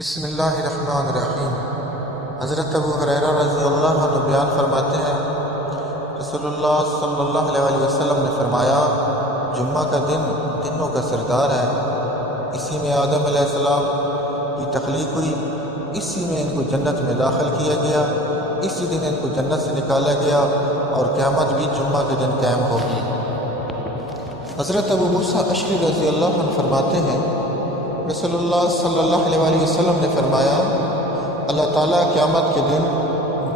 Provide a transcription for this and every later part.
بسم اللہ الرحمن الرحیم۔ حضرت ابو ہریرہ رضی اللہ عنہ بیان فرماتے ہیں، رسول اللہ صلی اللہ علیہ وسلم نے فرمایا، جمعہ کا دن دنوں کا سردار ہے، اسی میں آدم علیہ السلام کی تخلیق ہوئی، اسی میں ان کو جنت میں داخل کیا گیا، اسی دن ان کو جنت سے نکالا گیا، اور قیامت بھی جمعہ کے دن قائم ہوگی۔ حضرت ابو موسیٰ اشعری رضی اللہ عنہ فرماتے ہیں، رسول اللہ صلی اللہ علیہ وسلم نے فرمایا، اللہ تعالیٰ قیامت کے دن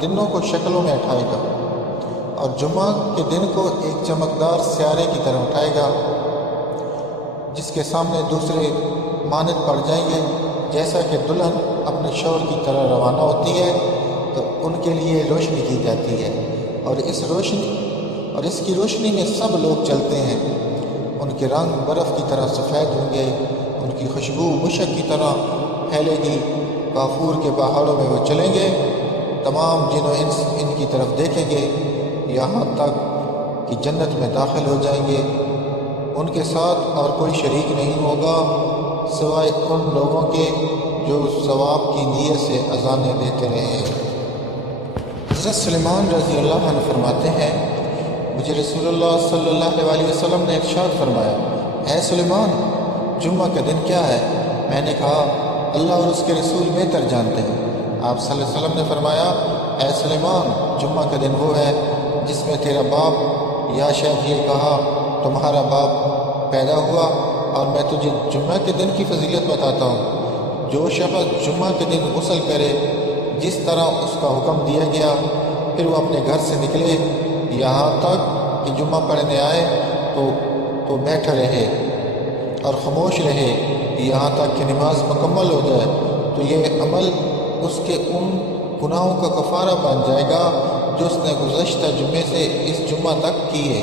دنوں کو شکلوں میں اٹھائے گا اور جمعہ کے دن کو ایک چمکدار سیارے کی طرح اٹھائے گا، جس کے سامنے دوسرے مانند پڑ جائیں گے، جیسا کہ دلہن اپنے شوہر کی طرح روانہ ہوتی ہے تو ان کے لیے روشنی کی جاتی ہے، اور اس کی روشنی میں سب لوگ چلتے ہیں، ان کے رنگ برف کی طرح سفید ہوں گے، ان کی خوشبو مشک کی طرح پھیلے گی، کافور کے پہاڑوں میں وہ چلیں گے، تمام جن و انس ان کی طرف دیکھیں گے، یہاں تک کہ جنت میں داخل ہو جائیں گے، ان کے ساتھ اور کوئی شریک نہیں ہوگا سوائے ان لوگوں کے جو ثواب کی نیت سے اذانیں دیتے رہے۔ حضرت سلیمان رضی اللہ عنہ فرماتے ہیں، مجھے رسول اللہ صلی اللہ علیہ وسلم نے ارشاد فرمایا، اے سلیمان، جمعہ کا دن کیا ہے؟ میں نے کہا، اللہ اور اس کے رسول بہتر جانتے ہیں۔ آپ صلی اللہ علیہ وسلم نے فرمایا، اے سلیمان، جمعہ کا دن وہ ہے جس میں تیرا باپ یا شاید یہ کہا تمہارا باپ پیدا ہوا، اور میں تجھے جمعہ کے دن کی فضیلت بتاتا ہوں۔ جو شخص جمعہ کے دن غسل کرے جس طرح اس کا حکم دیا گیا، پھر وہ اپنے گھر سے نکلے یہاں تک کہ جمعہ پڑھنے آئے تو بیٹھا رہے اور خاموش رہے یہاں تک کہ نماز مکمل ہو جائے، تو یہ عمل اس کے ان گناہوں کا کفارہ بن جائے گا جو اس نے گزشتہ جمعے سے اس جمعہ تک کیے۔